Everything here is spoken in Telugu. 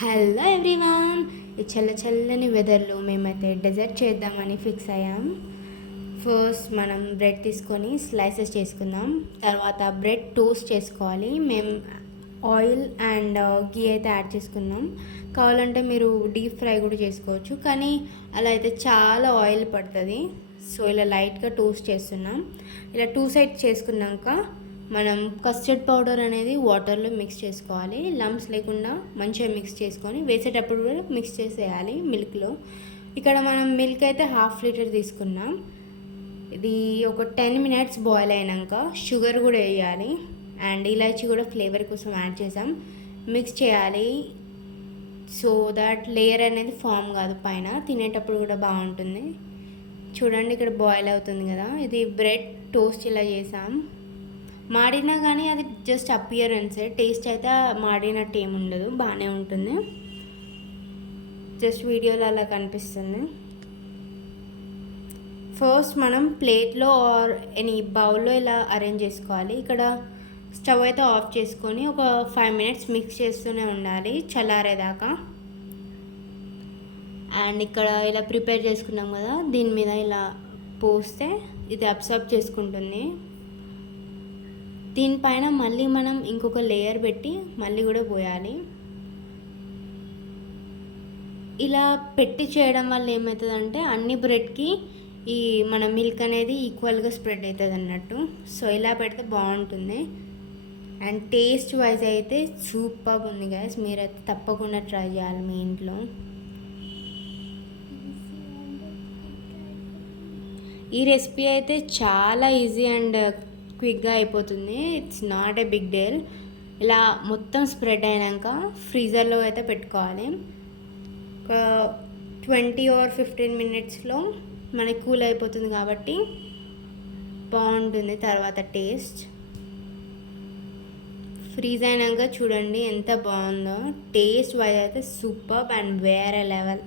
హలో ఎవ్రీవన్, ఈ చల్లని వెదర్లో మేమైతే డెజర్ట్ చేద్దామని ఫిక్స్ అయ్యాం. ఫస్ట్ మనం బ్రెడ్ తీసుకొని స్లైసెస్ చేసుకుందాం. తర్వాత బ్రెడ్ టోస్ట్ చేసుకోవాలి. మేము ఆయిల్ అండ్ గీ అయితే యాడ్ చేసుకుందాం. కావాలంటే మీరు డీప్ ఫ్రై కూడా చేసుకోవచ్చు, కానీ అలా అయితే చాలా ఆయిల్ పడుతుంది. సో ఇలా లైట్గా టోస్ట్ చేస్తున్నాం. ఇలా టూ సైడ్స్ చేసుకున్నాక మనం కస్టర్డ్ పౌడర్ అనేది వాటర్లో మిక్స్ చేసుకోవాలి. లంప్స్ లేకుండా మంచిగా మిక్స్ చేసుకొని వేసేటప్పుడు కూడా మిక్స్ చేసేయాలి మిల్క్లో. ఇక్కడ మనం మిల్క్ అయితే 1/2 లీటర్ తీసుకున్నాం. ఇది ఒక 10 మినిట్స్ బాయిల్ అయినాక షుగర్ కూడా వేయాలి అండ్ ఇలాచీ కూడా ఫ్లేవర్ కోసం యాడ్ చేసాం. మిక్స్ చేయాలి సో దట్ లేయర్ అనేది ఫామ్ కాదు, పైన తినేటప్పుడు కూడా బాగుంటుంది. చూడండి ఇక్కడ బాయిల్ అవుతుంది కదా. ఇది బ్రెడ్ టోస్ట్ ఇలా చేసాం. మాడినా కానీ అది జస్ట్ అపియరెన్సే, టేస్ట్ అయితే మాడినట్టు ఏమి ఉండదు, బాగానే ఉంటుంది. జస్ట్ వీడియోలో అలా కనిపిస్తుంది. ఫస్ట్ మనం ప్లేట్లో ఆర్ ఎనీ బౌల్లో ఇలా అరేంజ్ చేసుకోవాలి. ఇక్కడ స్టవ్ అయితే ఆఫ్ చేసుకొని ఒక 5 మినిట్స్ మిక్స్ చేస్తూనే ఉండాలి చల్లారేదాకా. అండ్ ఇక్కడ ఇలా ప్రిపేర్ చేసుకున్నాం కదా, దీని మీద ఇలా పోస్తే ఇది అబ్సార్బ్ చేసుకుంటుంది. దీనిపైన మళ్ళీ మనం ఇంకొక లేయర్ పెట్టి మళ్ళీ కూడా పోయాలి. ఇలా పెట్టి చేయడం వల్ల ఏమవుతుందంటే అన్ని బ్రెడ్కి ఈ మన మిల్క్ అనేది ఈక్వల్గా స్ప్రెడ్ అవుతుంది అన్నట్టు. సో ఇలా పెడితే బాగుంటుంది. అండ్ టేస్ట్ వైజ్ అయితే సూపర్ ఉంది గైస్. మీరైతే తప్పకుండా ట్రై చేయాలి మీ ఇంట్లో. ఈ రెసిపీ అయితే చాలా ఈజీ అండ్ క్విక్గా అయిపోతుంది. It's not a big deal. ఇలా మొత్తం స్ప్రెడ్ అయినాక ఫ్రీజర్లో అయితే పెట్టుకోవాలి. ఒక 20 or 15 మినిట్స్లో మనకి కూల్ అయిపోతుంది కాబట్టి బాగుంటుంది తర్వాత టేస్ట్. ఫ్రీజ్ అయినాక చూడండి ఎంత బాగుందో. టేస్ట్ వైజ్ అయితే సూపర్ అండ్ వేరే లెవెల్.